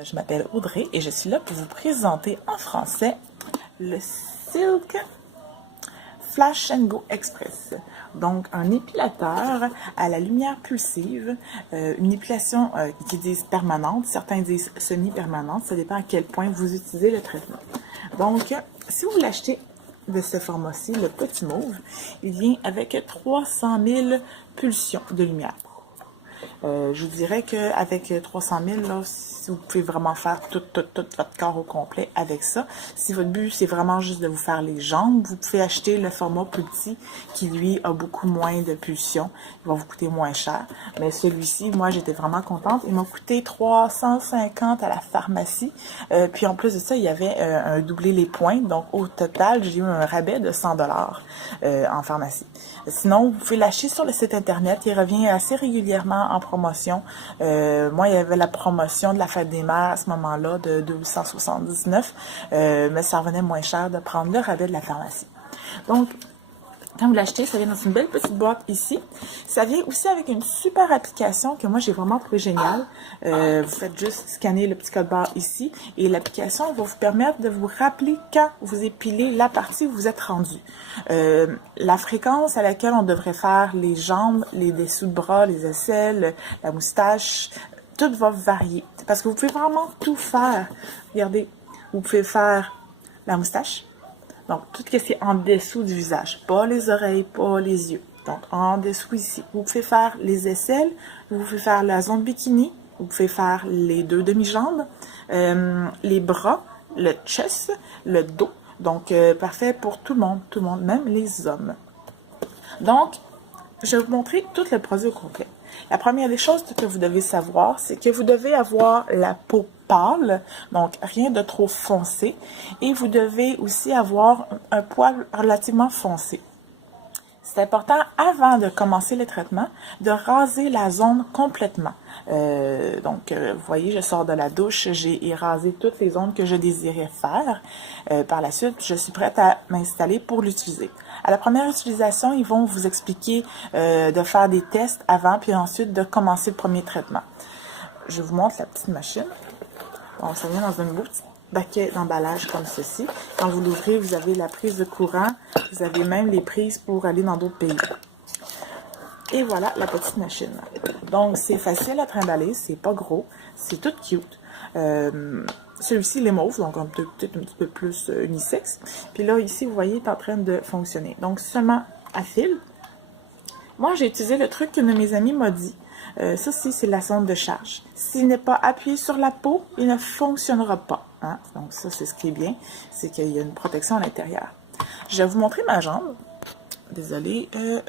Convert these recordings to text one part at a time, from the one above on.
Je m'appelle Audrey et je suis là pour vous présenter en français le Silk Flash and Go Express. Donc, un épilateur à la lumière pulsive, une épilation qui disent permanente, certains disent semi-permanente, ça dépend à quel point vous utilisez le traitement. Donc, si vous l'achetez de ce format-ci, le petit mauve, il vient avec 300 000 pulsions de lumière. Je vous dirais qu'avec 300 000, là, si vous pouvez vraiment faire tout votre corps au complet avec ça. Si votre but, c'est vraiment juste de vous faire les jambes, vous pouvez acheter le format plus petit qui, lui, a beaucoup moins de pulsions. Il va vous coûter moins cher. Mais celui-ci, moi, j'étais vraiment contente. Il m'a coûté 350 à la pharmacie. Puis en plus de ça, il y avait un doublé les points. Donc, au total, j'ai eu un rabais de 100 $ en pharmacie. Sinon, vous pouvez l'acheter sur le site internet. Il revient assez régulièrement en promotion. Moi, il y avait la promotion de la fête des mères à ce moment-là de 279, mais ça revenait moins cher de prendre le rabais de la pharmacie. Donc, quand vous l'achetez, ça vient dans une belle petite boîte ici. Ça vient aussi avec une super application que moi, j'ai vraiment trouvé géniale. Vous faites juste scanner le petit code barre ici et l'application va vous permettre de vous rappeler quand vous épilez la partie où vous êtes rendu. La fréquence à laquelle on devrait faire les jambes, les dessous de bras, les aisselles, la moustache, tout va varier. Parce que vous pouvez vraiment tout faire. Regardez, vous pouvez faire la moustache. Donc, tout ce qui est en dessous du visage, pas les oreilles, pas les yeux. Donc, en dessous ici. Vous pouvez faire les aisselles, vous pouvez faire la zone bikini, vous pouvez faire les deux demi-jambes, les bras, le chest, le dos. Donc, parfait pour tout le monde, même les hommes. Donc, je vais vous montrer tout le produit au complet. La première des choses que vous devez savoir, c'est que vous devez avoir la peau pâle, donc rien de trop foncé, et vous devez aussi avoir un poil relativement foncé. C'est important, avant de commencer le traitement, de raser la zone complètement. Vous voyez, je sors de la douche, j'ai rasé toutes les zones que je désirais faire. Par la suite, je suis prête à m'installer pour l'utiliser. À la première utilisation, ils vont vous expliquer de faire des tests avant, puis ensuite de commencer le premier traitement. Je vous montre la petite machine. Donc, ça vient dans une beau petit baquet d'emballage comme ceci. Quand vous l'ouvrez, vous avez la prise de courant. Vous avez même les prises pour aller dans d'autres pays. Et voilà la petite machine. Donc, c'est facile à trimballer. C'est pas gros. C'est tout cute. Celui-ci, il est mauve, donc peut-être un petit peu plus unisexe. Puis là, ici, vous voyez, il est en train de fonctionner. Donc, seulement à fil. Moi, j'ai utilisé le truc qu'une de mes amies m'a dit. Ça, c'est la sonde de charge. S'il n'est pas appuyé sur la peau, il ne fonctionnera pas. Hein? Donc, ça, c'est ce qui est bien. C'est qu'il y a une protection à l'intérieur. Je vais vous montrer ma jambe. Désolée. Je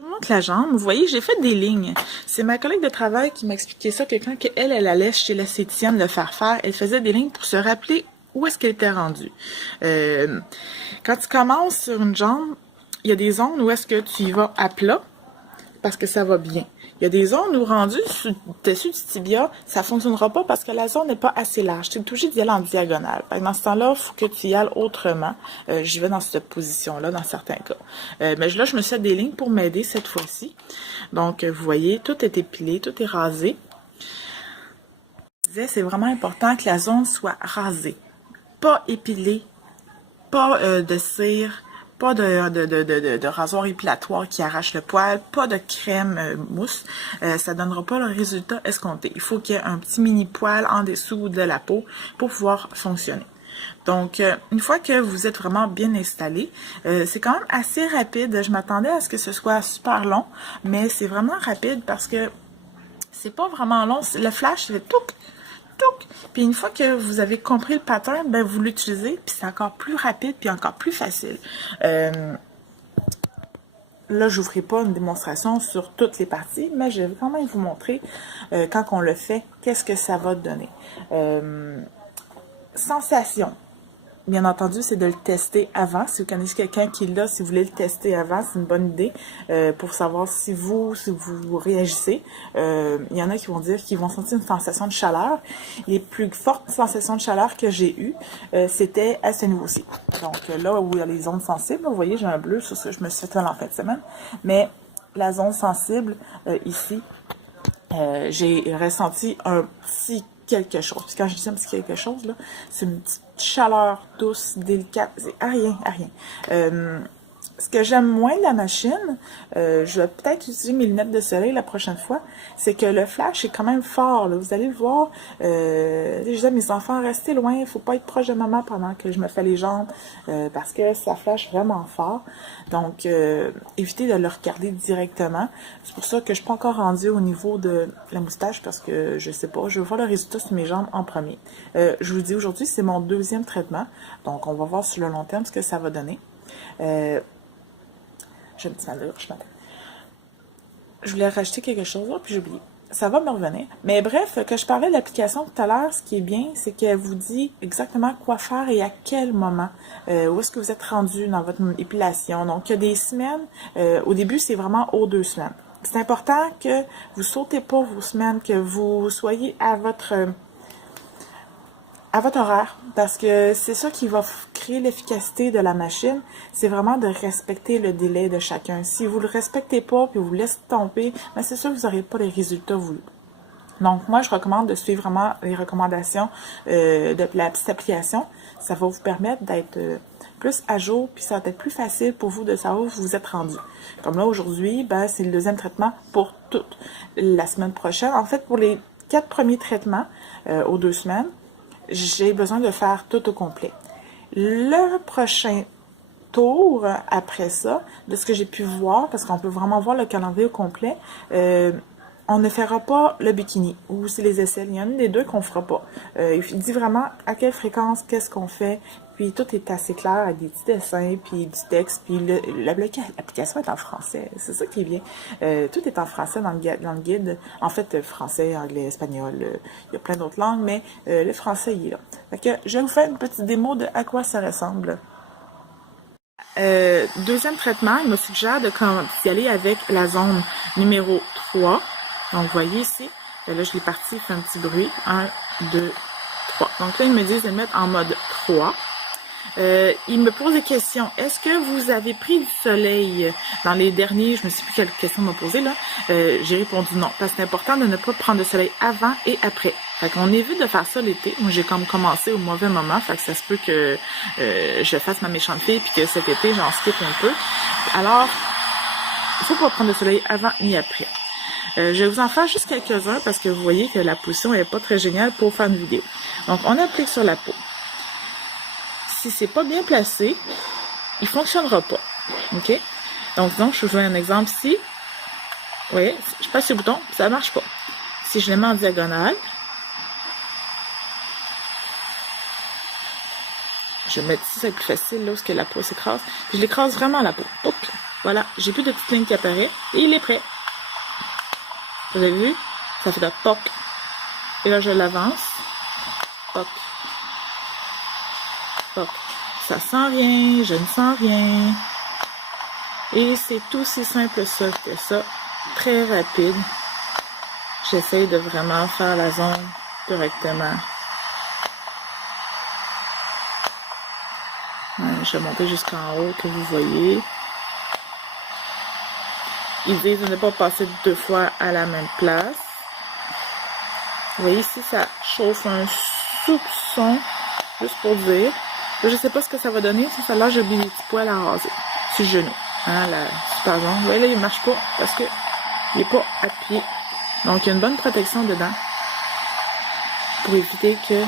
vous montre la jambe. Vous voyez, j'ai fait des lignes. C'est ma collègue de travail qui m'a expliqué ça, que quand elle allait chez l'esthéticienne le faire, elle faisait des lignes pour se rappeler où est-ce qu'elle était rendue. Quand tu commences sur une jambe, il y a des zones où est-ce que tu y vas à plat, parce que ça va bien. Il y a des zones où rendu dessus du tibia, ça ne fonctionnera pas parce que la zone n'est pas assez large. Tu es obligé d'y aller en diagonale. Dans ce temps-là, il faut que tu y ailles autrement. J'y vais dans cette position-là, dans certains cas. Mais là, je me suis fait des lignes pour m'aider cette fois-ci. Donc, vous voyez, tout est épilé, tout est rasé. Je disais, c'est vraiment important que la zone soit rasée. Pas épilée, pas de cire, pas de rasoir épilatoire qui arrache le poil, pas de crème mousse. Ça ne donnera pas le résultat escompté. Il faut qu'il y ait un petit mini poil en dessous de la peau pour pouvoir fonctionner. Donc, une fois que vous êtes vraiment bien installé, c'est quand même assez rapide. Je m'attendais à ce que ce soit super long, mais c'est vraiment rapide parce que c'est pas vraiment long. Le flash, c'est tout. Puis une fois que vous avez compris le pattern, ben vous l'utilisez, puis c'est encore plus rapide, puis encore plus facile. Là, je vous ferai pas une démonstration sur toutes les parties, mais je vais quand même vous montrer, quand on le fait, qu'est-ce que ça va donner. Sensation. Bien entendu, c'est de le tester avant. Si vous connaissez quelqu'un qui l'a, si vous voulez le tester avant, c'est une bonne idée pour savoir si vous réagissez. Il y en a qui vont dire qu'ils vont sentir une sensation de chaleur. Les plus fortes sensations de chaleur que j'ai eues, c'était à ce niveau-ci. Donc là où il y a les zones sensibles, vous voyez, j'ai un bleu, sur ça, je me suis fait en fin de semaine. Mais la zone sensible, ici, j'ai ressenti un petit quelque chose. Puis quand je dis un petit quelque chose, là, c'est une petite chaleur douce, délicate. C'est à rien, à rien. Ce que j'aime moins de la machine, je vais peut-être utiliser mes lunettes de soleil la prochaine fois, c'est que le flash est quand même fort. Là. Vous allez le voir. Je dis à mes enfants, restez loin, il ne faut pas être proche de maman pendant que je me fais les jambes, parce que ça flash vraiment fort. Donc, évitez de le regarder directement. C'est pour ça que je ne suis pas encore rendue au niveau de la moustache, parce que je sais pas, je veux voir le résultat sur mes jambes en premier. Je vous dis aujourd'hui, c'est mon deuxième traitement. Donc, on va voir sur le long terme ce que ça va donner. J'ai un petit malheur, je m'appelle. Je voulais rajouter quelque chose, là, puis j'ai oublié. Ça va me revenir. Mais bref, que je parlais de l'application tout à l'heure, ce qui est bien, c'est qu'elle vous dit exactement quoi faire et à quel moment. Où est-ce que vous êtes rendu dans votre épilation. Donc, il y a des semaines. Au début, c'est vraiment aux 2 semaines. C'est important que vous sautez pas vos semaines, que vous soyez à votre horaire, parce que c'est ça qui va créer l'efficacité de la machine, c'est vraiment de respecter le délai de chacun. Si vous le respectez pas, puis vous laissez tomber, ben c'est sûr que vous n'aurez pas les résultats voulus. Donc, moi, je recommande de suivre vraiment les recommandations de la petite application. Ça va vous permettre d'être plus à jour, puis ça va être plus facile pour vous de savoir où vous êtes rendu. Comme là, aujourd'hui, ben, c'est le deuxième traitement pour toute la semaine prochaine. En fait, pour les 4 premiers traitements aux 2 semaines, j'ai besoin de faire tout au complet. Le prochain tour, après ça, de ce que j'ai pu voir, parce qu'on peut vraiment voir le calendrier au complet, on ne fera pas le bikini ou c'est les aisselles. Il y en a une des deux qu'on ne fera pas. Il dit vraiment à quelle fréquence, qu'est-ce qu'on fait. Puis tout est assez clair avec des petits dessins, puis du texte. Puis l'application est en français. C'est ça qui est bien. Tout est en français dans le guide. En fait, français, anglais, espagnol. Il y a plein d'autres langues, mais le français, il est là. Fait que je vais vous faire une petite démo de à quoi ça ressemble. Deuxième traitement, il me suggère d'y aller avec la zone numéro 3. Donc, vous voyez ici, là, je l'ai parti, il fait un petit bruit. 1, 2, 3. Donc là, ils me disent de le mettre en mode 3. Il me pose des questions. Est-ce que vous avez pris du soleil dans les derniers, je ne sais plus quelle question m'a posé là. J'ai répondu non, parce que c'est important de ne pas prendre de soleil avant et après. Fait qu'on évite de faire ça l'été. Moi, j'ai comme commencé au mauvais moment, fait que ça se peut que je fasse ma méchante fille puis que cet été, j'en skip un peu. Alors, il faut pas prendre de soleil avant ni après. Je vais vous en faire juste quelques-uns parce que vous voyez que la position n'est pas très géniale pour faire une vidéo. Donc, on applique sur la peau. Si c'est pas bien placé, il fonctionnera pas. OK? Donc, je vous donne un exemple ici. Vous voyez, je passe sur le bouton, ça marche pas. Si je le mets en diagonale, je vais mettre ici, c'est plus facile, là, parce que la peau s'écrase. Puis je l'écrase vraiment à la peau. Hop! Voilà, j'ai plus de petites lignes qui apparaissent. Et il est prêt. Vous avez vu? Ça fait de poc. Et là, je l'avance. Poc. Poc. Ça sent rien, je ne sens rien. Et c'est aussi simple ça que ça. Très rapide. J'essaye de vraiment faire la zone correctement. Je vais monter jusqu'en haut que vous voyez. Ils disent de ne pas passer 2 fois à la même place. Vous voyez ici, ça chauffe un soupçon, juste pour dire. Je ne sais pas ce que ça va donner. Si ça là, j'ai oublié des petits poils à raser sur le genou. Hein, la super zone. Vous voyez là, il ne marche pas parce que il n'est pas appuyé. Donc, il y a une bonne protection dedans pour éviter que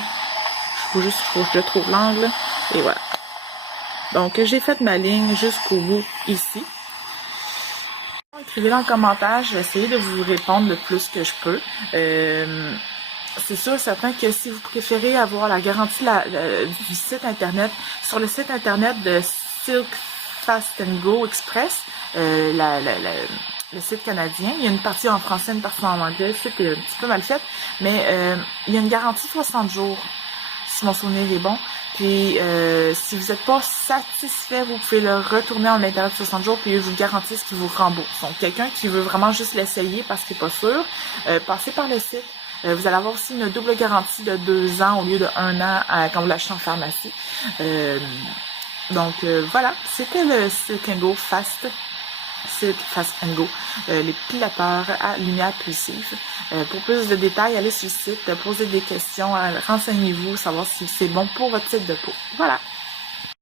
faut que je trouve l'angle. Et voilà. Donc, j'ai fait ma ligne jusqu'au bout ici. Écrivez-le en commentaire, je vais essayer de vous répondre le plus que je peux. C'est sûr, certain que si vous préférez avoir la garantie du site internet, sur le site internet de Silk Fast and Go Express, le site canadien, il y a une partie en français, une partie en anglais, le site est un petit peu mal fait, mais il y a une garantie 60 jours, si mon souvenir est bon. Puis, si vous n'êtes pas satisfait, vous pouvez le retourner en l'intérieur de 60 jours, puis ils vous garantissent qu'ils vous remboursent. Donc, quelqu'un qui veut vraiment juste l'essayer parce qu'il n'est pas sûr, passez par le site. Vous allez avoir aussi une double garantie de 2 ans au lieu de 1 an quand vous l'achetez en pharmacie. Donc, voilà, c'était le Silk & Go Fast. Silk Fast and Go, l'épilateur à lumière pulsive. Pour plus de détails, allez sur le site, posez des questions, renseignez-vous, savoir si c'est bon pour votre type de peau. Voilà!